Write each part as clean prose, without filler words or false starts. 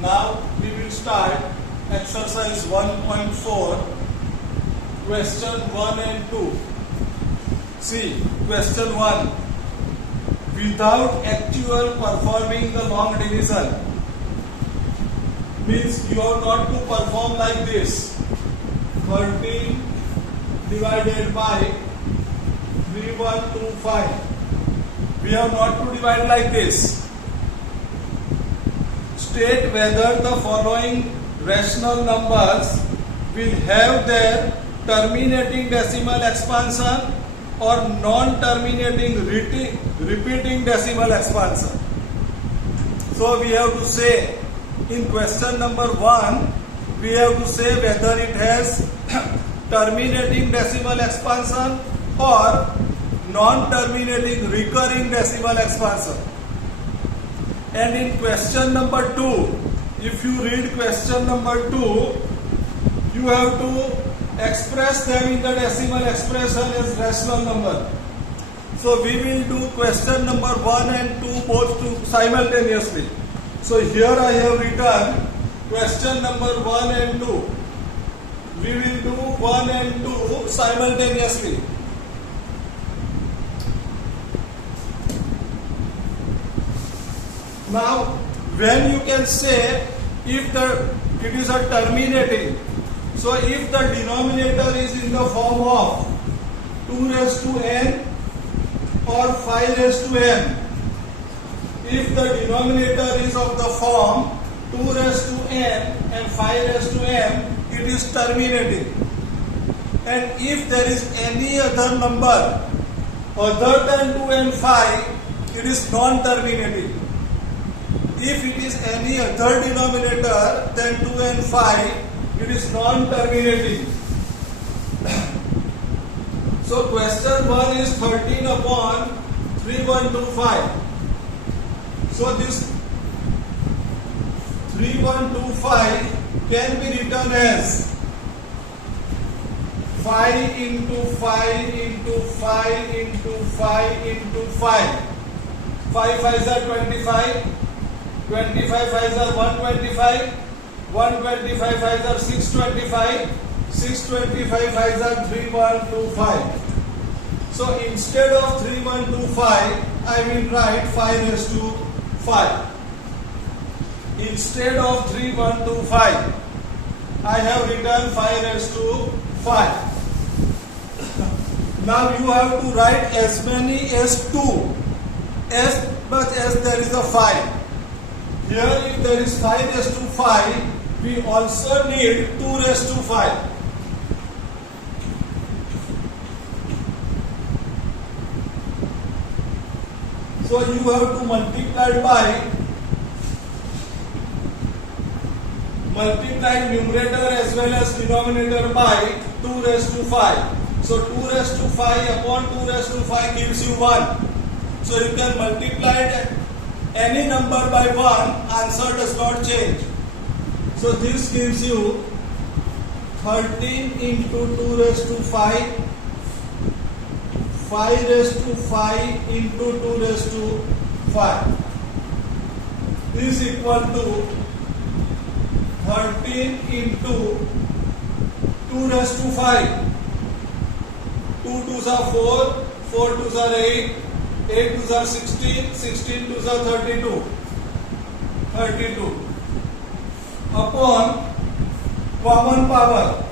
Now we will start exercise 1.4, question 1 and 2. See, question 1. Without actual performing the long division, means you have got to perform like this: 13 divided by 3125. We have not to divide like this. State whether the following rational numbers will have their terminating decimal expansion or non-terminating repeating decimal expansion. So we have to say in question number 1, we have to say whether it has terminating decimal expansion or non-terminating recurring decimal expansion. And in question number 2, if you read question number 2, you have to express them in the decimal expression as rational number. So we will do question number 1 and 2 both simultaneously. So here I have written question number 1 and 2. We will do 1 and 2 simultaneously. Now, when you can say if it is a terminating, so if the denominator is in the form of 2 raised to n or 5 raised to n, if the denominator is of the form 2 raised to n and 5 raised to n, it is terminating. And if there is any other number other than 2 and 5, it is non-terminating. If it is any other denominator than 2 and 5, it is non-terminating. So question 1 is 13 upon 3125. So this 3125 can be written as 5 into 5 into 5 into 5 into 5. 5 5s are 25. 25 5s are 125. 125 5s are 625. 625 5s are 3125. So instead of 3125, I will write 5 raised to 5. Instead of 3125, I have written 5 raised to 5. Now you have to write as many as 2, as much as there is a 5. Here if there is 5 raised to 5, we also need 2 raised to 5. So you have to multiply numerator as well as denominator by 2 raised to 5. So 2 raised to 5 upon 2 raised to 5 gives you 1. So you can multiply any number by 1, answer does not change. So this gives you 13 into 2 raised to 5, 5 raised to 5 into 2 raised to 5. This is equal to 13 into 2 raised to 5. 2 2s are 4, 4 2s are 8, 8 2s are 16, 16 2s are 32. 32. Upon common power,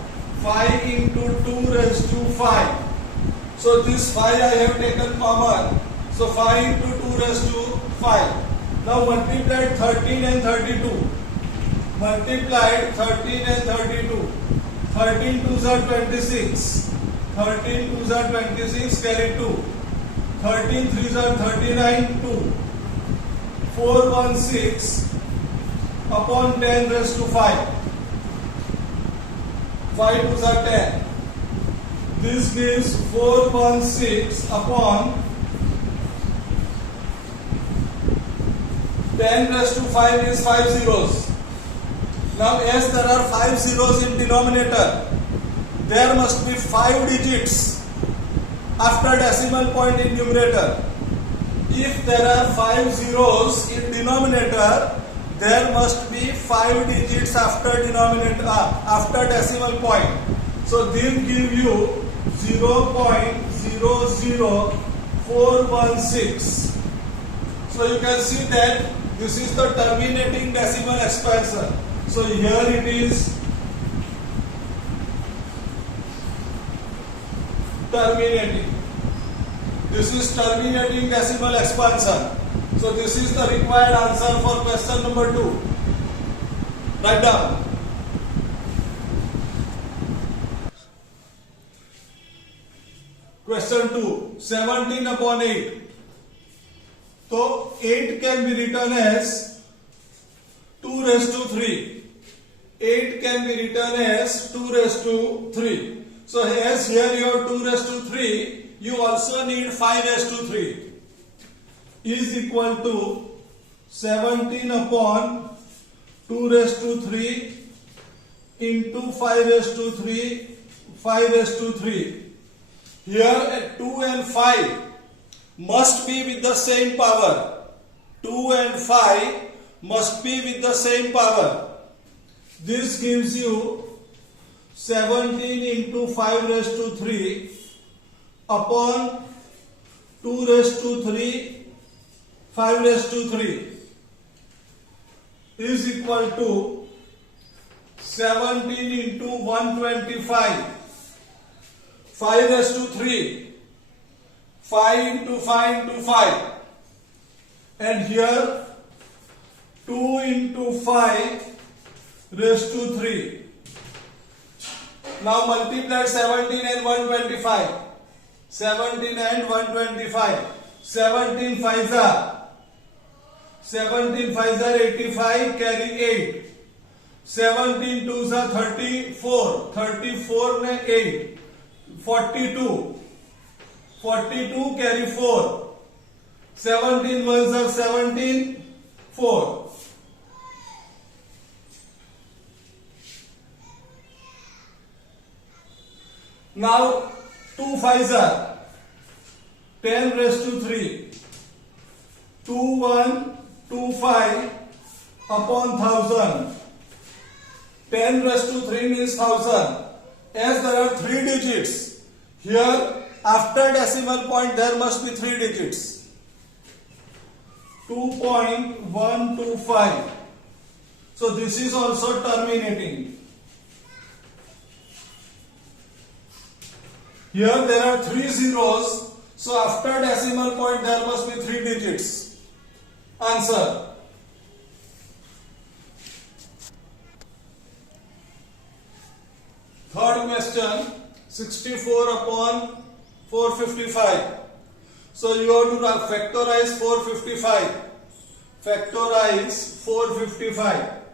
5 into 2 raised to 5. So this 5 I have taken common. So 5 into 2 raised to 5. Now multiply 13 and 32. Multiplied 13 and 32. 13 2s are 26. 13 2s are 26, carry 2. 13 3s are 39, 2. 416 upon 10 raised to 5. 5 2s are 10. This gives 416 upon 10 raised to 5 is 5 zeros. Now as there are 5 zeros in denominator, there must be 5 digits after decimal point in numerator. If there are 5 zeros in denominator, there must be 5 digits after denominator after decimal point. So this give you 0.00416. So you can see that this is the terminating decimal expansion. So here it is terminating. This is terminating decimal expansion. So this is the required answer for question number 2. Write down. Question 2. 17 upon 8. So 8 can be written as 2 raised to 3. 8 can be written as 2 raised to 3. So as here you have 2 raised to 3, you also need 5 raised to 3 is equal to 17 upon 2 raised to 3 into 5 raised to 3, 5 raised to 3. Here 2 and 5 must be with the same power. 2 and 5 must be with the same power. This gives you 17 into 5 raised to 3 upon 2 raised to 3, 5 raised to 3 is equal to 17 into 125, 5 raised to 3, 5 into 5 into 5, and here 2 into 5 raised to 3. Now multiply 17 and 125. 17 and 125. 17 5s are 85, carry 8. 17 2s are 34. 34 ne 8. 42. 42 carry 4. 17 1s are 17. 4. Now 2 5s are 10 raised to 3. 2 1 2 5 upon 1000. 10 raised to 3 means 1000. As there are 3 digits, here after decimal point there must be 3 digits. 2.125. So this is also terminating. Here there are 3 zeros, so after decimal point there must be 3 digits. Answer. Third question, 64 upon 455. So you have to factorize 455. Factorize 455.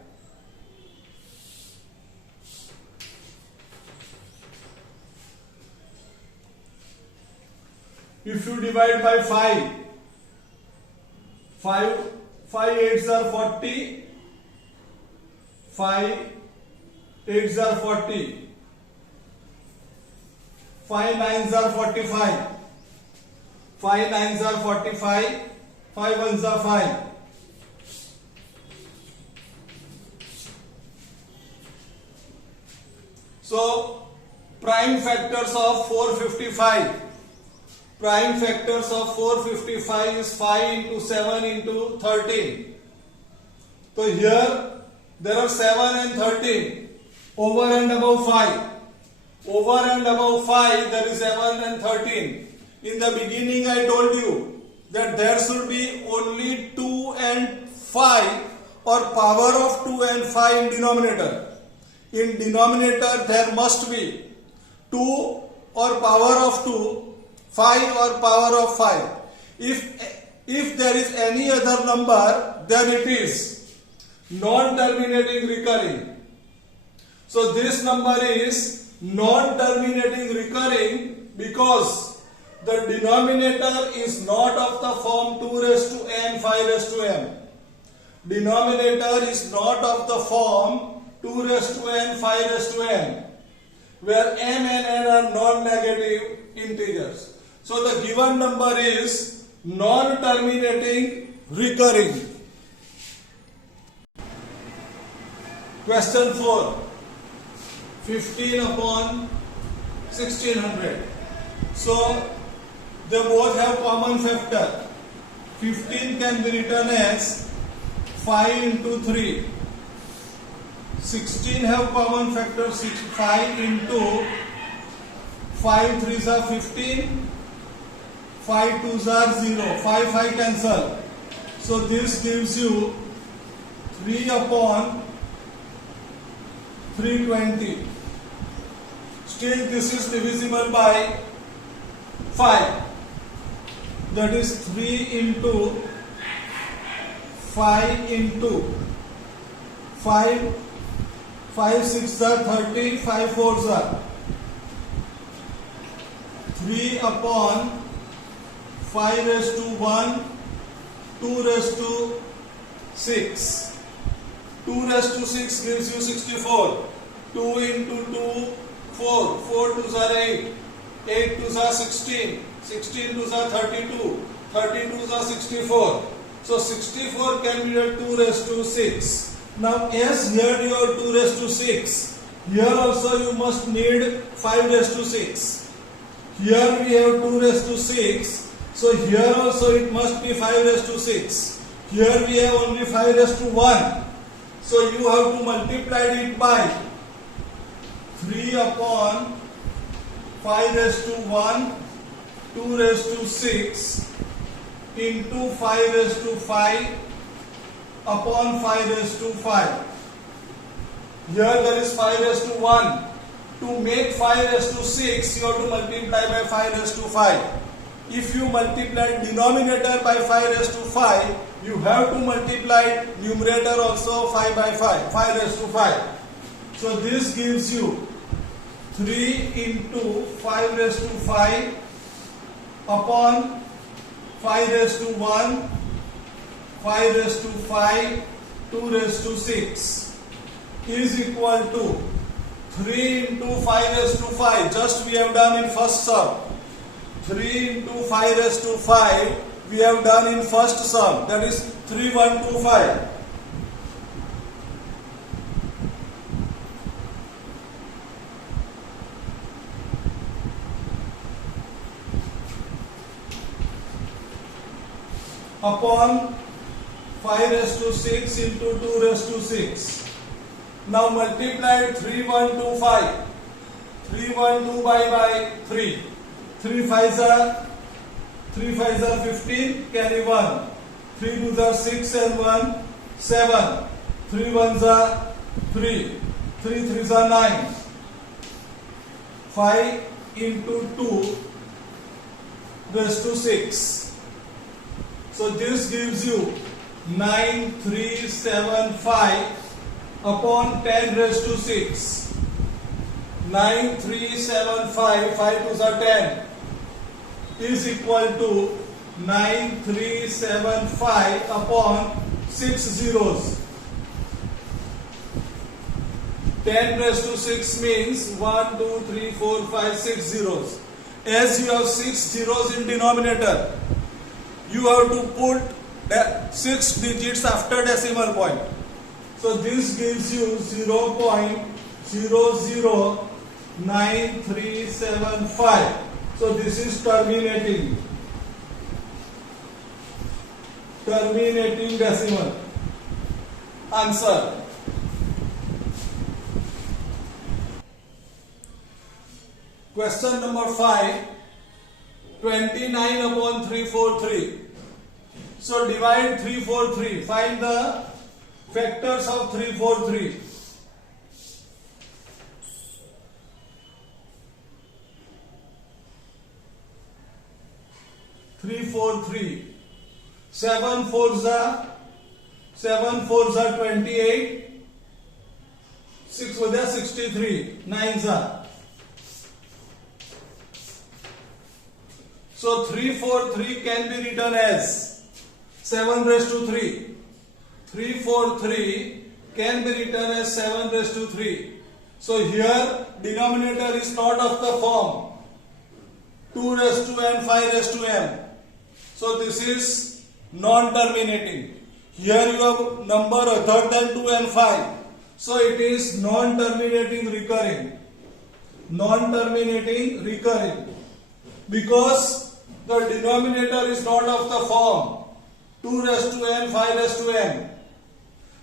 If you divide by 5, 5 8s are 40, 5 8s are 40, 5 9s are 45, 5 9s are 45, 5 1s are 5. So prime factors of 455. Prime factors of 455 is 5 into 7 into 13. So here there are 7 and 13 over and above 5. Over and above 5 there is 7 and 13. In the beginning I told you that there should be only 2 and 5 or power of 2 and 5 in denominator. In denominator there must be 2 or power of 2, 5 or power of 5. If there is any other number, then it is non-terminating recurring. So this number is non-terminating recurring because the denominator is not of the form 2 raised to n, 5 raised to m. Denominator is not of the form 2 raised to n, 5 raised to n, where m and n are non-negative integers. So the given number is non-terminating recurring. Question 4. 15 upon 1600. So they both have common factor. 15 can be written as 5 into 3. 16 have common factor 5 into 5 3s are 15, 5 2s are 0, 5 5 cancel. So this gives you 3 upon 320. Still this is divisible by 5. That is 3 into 5 into 5. 5 6 are 30, 5 4s are 3 upon 5 raised to 1, 2 raised to 6. 2 raised to 6 gives you 64. 2 into 2, 4. 4 2s are 8. 8 2s are 16. 16 2s are 32. 32s are 64. So 64 can be at 2 raised to 6. Now as here you have 2 raised to 6. Here also you must need 5 raised to 6. Here we have 2 raised to 6. So here also it must be 5 raised to 6. Here we have only 5 raised to 1. So you have to multiply it by 3 upon 5 raised to 1, 2 raised to 6 into 5 raised to 5 upon 5 raised to 5. Here there is 5 raised to 1. To make 5 raised to 6, you have to multiply by 5 raised to 5. If you multiply denominator by 5 raised to 5, you have to multiply numerator also 5 by 5, 5 raised to 5. So this gives you 3 into 5 raised to 5 upon 5 raised to 1, 5 raised to 5, 2 raised to 6 is equal to 3 into 5 raised to 5. Just we have done in first sum. 3 into 5 raised to 5 we have done in first sum. That is 3125. Upon 5 raised to 6 into 2 raised to 6. Now multiply 3125. 312 by 3. 3 5s are 15, carry 1. 3 2s are 6 and 1, 7. 3 1s are 3. 3 3s are 9. 5 into 2 raised to 6. So this gives you 9375 upon 10 raised to 6. 9375, 5 2s are 10, is equal to 9375 upon 6 zeros. 10 raised to 6 means 1, 2, 3, 4, 5, 6 zeros. As you have 6 zeros in denominator, you have to put 6 digits after decimal point. So this gives you 0.009375. So this is terminating decimal. Answer. Question number 5. 29 upon 343. So divide 343. Find the factors of 343. 343. 7 4s are 28. 6 was there 63. 9s are. So 343 can be written as 7 raised to 3. 343 can be written as 7 raised to 3. So here denominator is not of the form 2 raised to n, 5 raised to m. So this is non-terminating. Here you have number other than 2 and 5. So it is non-terminating recurring. Non-terminating recurring. Because the denominator is not of the form 2 raised to n, 5 raised to n,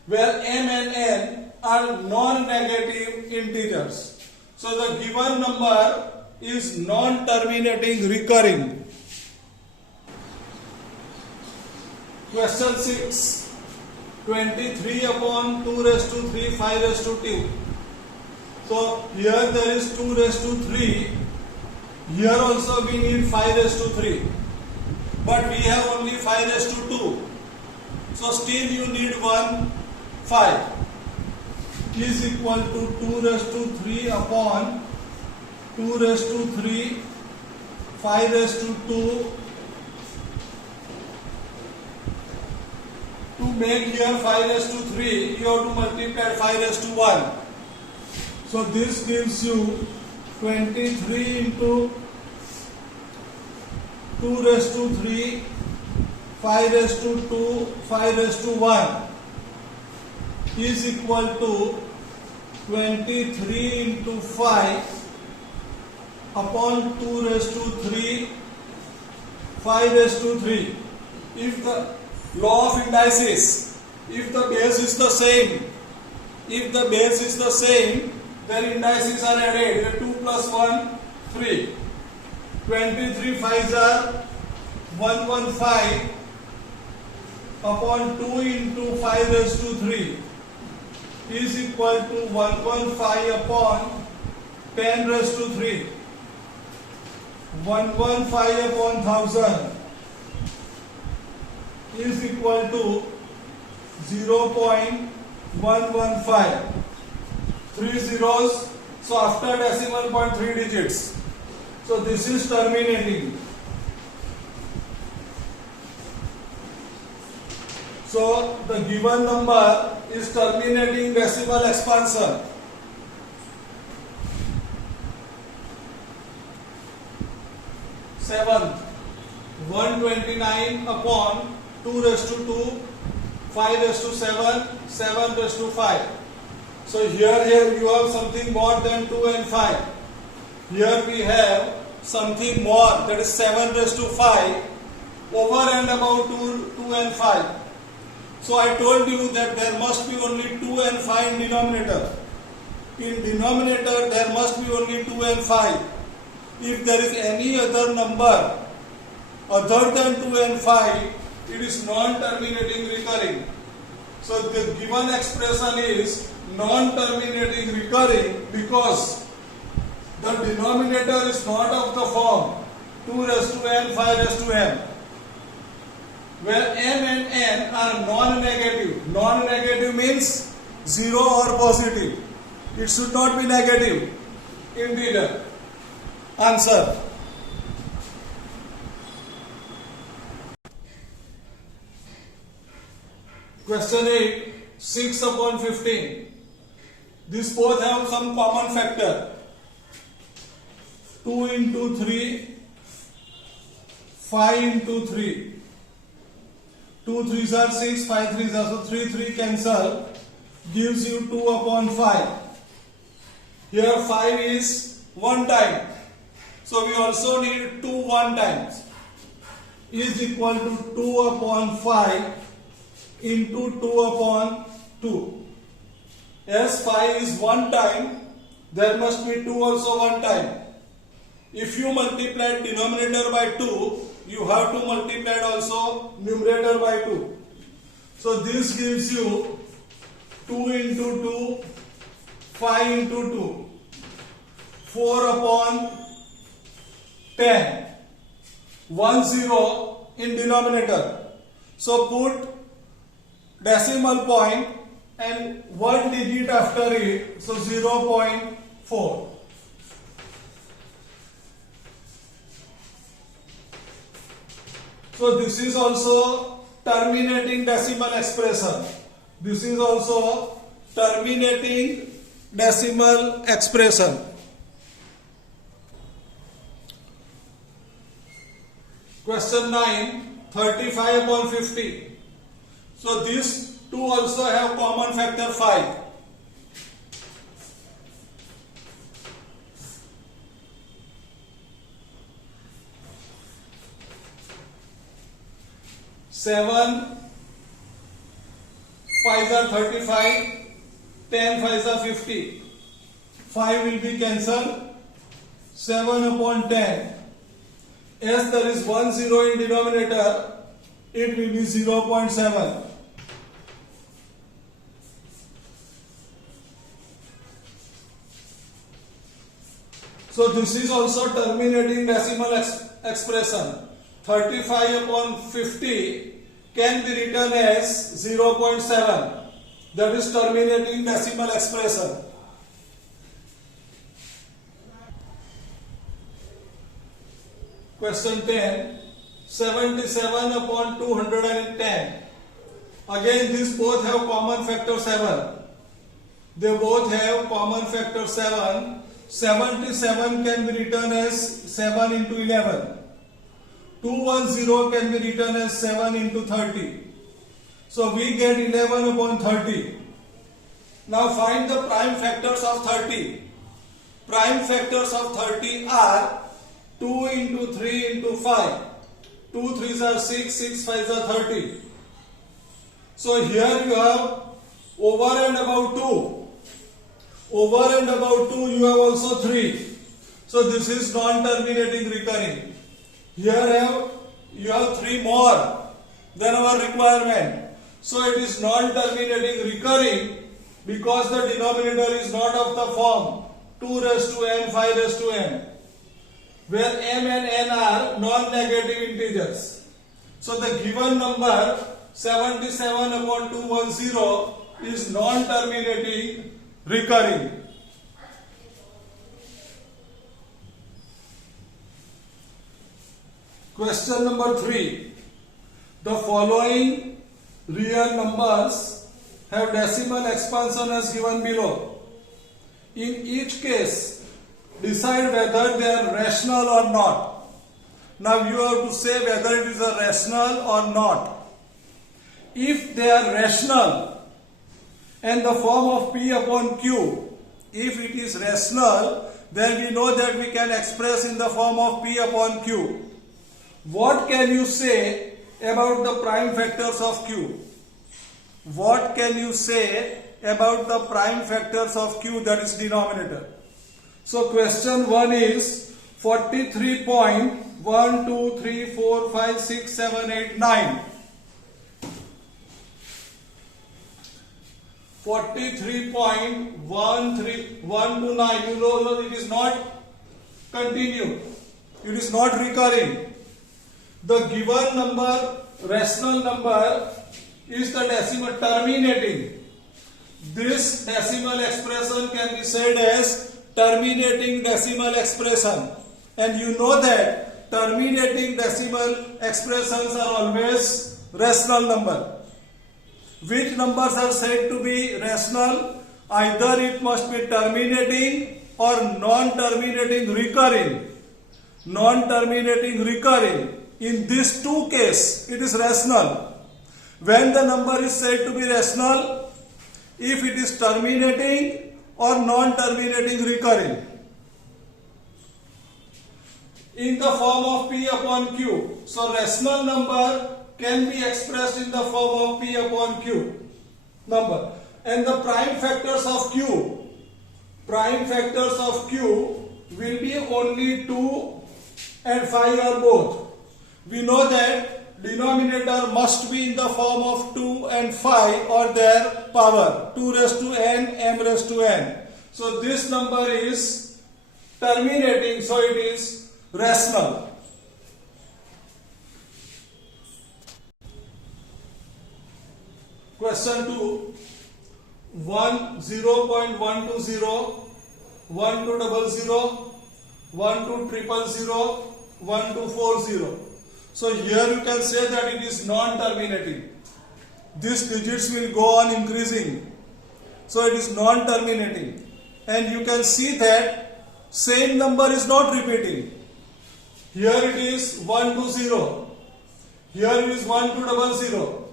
where m and n are non-negative integers. So the given number is non-terminating recurring. Question 6. 23 upon 2 raised to 3, 5 raised to 2. So here there is 2 raised to 3. Here also we need 5 raised to 3. But we have only 5 raised to 2. So still you need 5 is equal to 2 raised to 3 upon 2 raised to 3, 5 raised to 2. To make here 5 raised to 3, you have to multiply 5 raised to 1. So this gives you 23 into 2 raised to 3, 5 raised to 2, 5 raised to 1 is equal to 23 into 5 upon 2 raised to 3, 5 raised to 3. If the law of indices, if the base is the same, then indices are added. 2 plus 1, 3. 23 5s are 115 upon 2 into 5 raised to 3 is equal to 115 upon 10 raised to 3. 115 upon 1000 is equal to 0.115. 3 zeros. So after decimal point 3 digits. So this is terminating. So the given number is terminating decimal expansion. Seventh, 129 upon 2 raised to 2, 5 raised to 7, 7 raised to 5. So here you have something more than 2 and 5. Here we have something more, that is 7 raised to 5 over and above 2 and 5. So I told you that there must be only 2 and 5 in denominator. In denominator there must be only 2 and 5. If there is any other number other than 2 and 5, it is non-terminating recurring. So the given expression is non-terminating recurring because the denominator is not of the form 2 raised to n, 5 raised to n, where m and n are non-negative. Non-negative means 0 or positive. It should not be negative integer. Answer. Question 8, 6 upon 15. These both have some common factor. 2 into 3, 5 into 3. 2 3s are 6, 5 3s are, so 3 cancel, gives you 2 upon 5. Here 5 is 1 time. So we also need 2 1 times. Is equal to 2 upon 5 into 2 upon 2. As 5 is 1 time, there must be 2 also 1 time. If you multiply denominator by 2, you have to multiply also numerator by 2. So this gives you 2 into 2, 5 into 2, 4 upon 10, 1 0 in denominator. So put decimal point and 1 digit after it, so 0.4. So this is also terminating decimal expression. This is also terminating decimal expression. Question 9, 35 upon 50. So these two also have common factor 5. 7 5s are 35, 10 5s are 50. 5 will be cancelled. 7 upon 10. As there is 1 0 in denominator, it will be 0.7. So this is also terminating decimal expression. 35 upon 50 can be written as 0.7. That is terminating decimal expression. Question 10. 77 upon 210. Again, these both have common factor 7. They both have common factor 7. 77 can be written as 7 into 11. 210 can be written as 7 into 30. So we get 11 upon 30. Now find the prime factors of 30. Prime factors of 30 are 2 into 3 into 5. 2 3s are 6, 6 5s are 30. So here you have over and above 2. Over and above 2 you have also 3. So this is non-terminating recurring. Here you have 3 more than our requirement. So it is non-terminating recurring because the denominator is not of the form 2 raised to n, 5 raised to n, where m and n are non-negative integers. So the given number 77 upon 210 is non-terminating recurring. Question number 3. The following real numbers have decimal expansion as given below. In each case, decide whether they are rational or not. Now you have to say whether it is a rational or not. If they are rational and the form of P upon Q, if it is rational, then we know that we can express in the form of P upon Q. What can you say about the prime factors of Q? What can you say about the prime factors of Q, that is denominator? So question 1 is 43.1, 2, 3, 4, 5, 6, 7, 8, 9. 43.1 to 9. You know it is not continued. It is not recurring. The given number, rational number, is the decimal terminating. This decimal expression can be said as terminating decimal expression. And you know that terminating decimal expressions are always rational number. Which numbers are said to be rational? Either it must be terminating or non-terminating recurring. Non-terminating recurring. In these two cases, it is rational. When the number is said to be rational, if it is terminating or non-terminating recurring. In the form of P upon Q. So rational number can be expressed in the form of P upon Q number. And the prime factors of Q will be only 2 and 5 are both. We know that denominator must be in the form of 2 and 5 or their power, 2 raised to n, m raised to n. So this number is terminating, so it is rational. Question 2. 0.120, 1200, 12000, 1240. So here you can say that it is non-terminating. These digits will go on increasing. So it is non-terminating. And you can see that same number is not repeating. Here it is 120. Here it is 1200.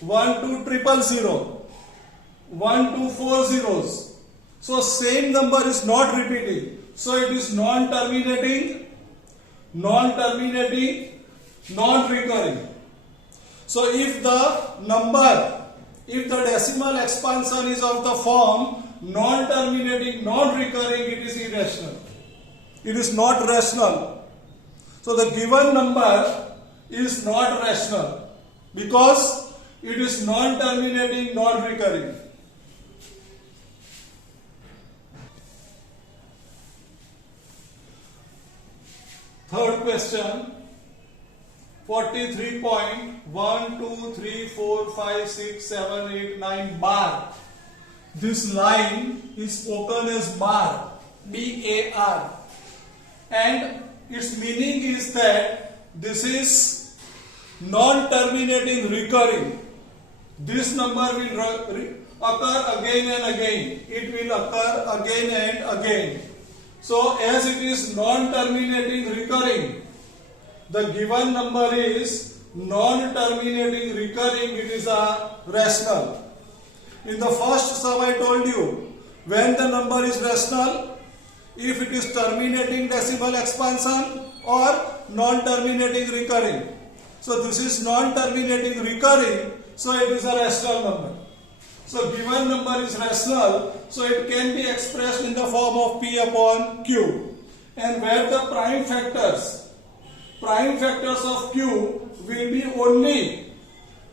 12000. 1240s. So same number is not repeating. So it is non-terminating, non-recurring. So if the decimal expansion is of the form non-terminating, non-recurring, it is irrational. It is not rational. So the given number is not rational because it is non-terminating, non-recurring. Third question, 43.123456789 bar. This line is spoken as bar, B-A-R, and its meaning is that this is non-terminating recurring. This number will occur again and again. It will occur again and again. So as it is non-terminating recurring, the given number is non-terminating recurring, it is a rational. In the first sum I told you, when the number is rational, if it is terminating decimal expansion or non-terminating recurring. So this is non-terminating recurring, so it is a rational number. So given number is rational, so it can be expressed in the form of P upon Q. And where the prime factors of Q will be only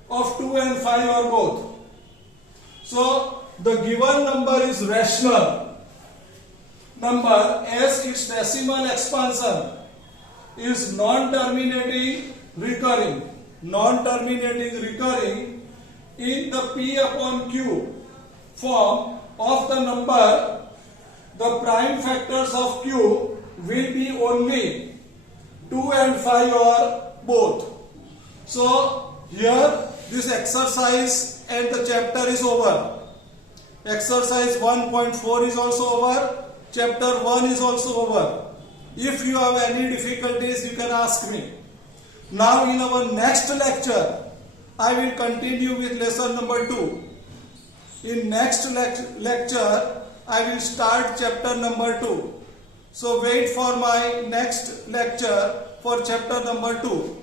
of 2 and 5 or both. So the given number is rational number as its decimal expansion is non-terminating recurring. Non-terminating recurring in the P upon Q form of the number, the prime factors of Q will be only 2 and 5 or both. So here this exercise and the chapter is over. Exercise 1.4 is also over. Chapter 1 is also over. If you have any difficulties, you can ask me. Now in our next lecture, I will continue with lesson number 2. In next lecture, I will start chapter number 2. So wait for my next lecture for chapter number 2.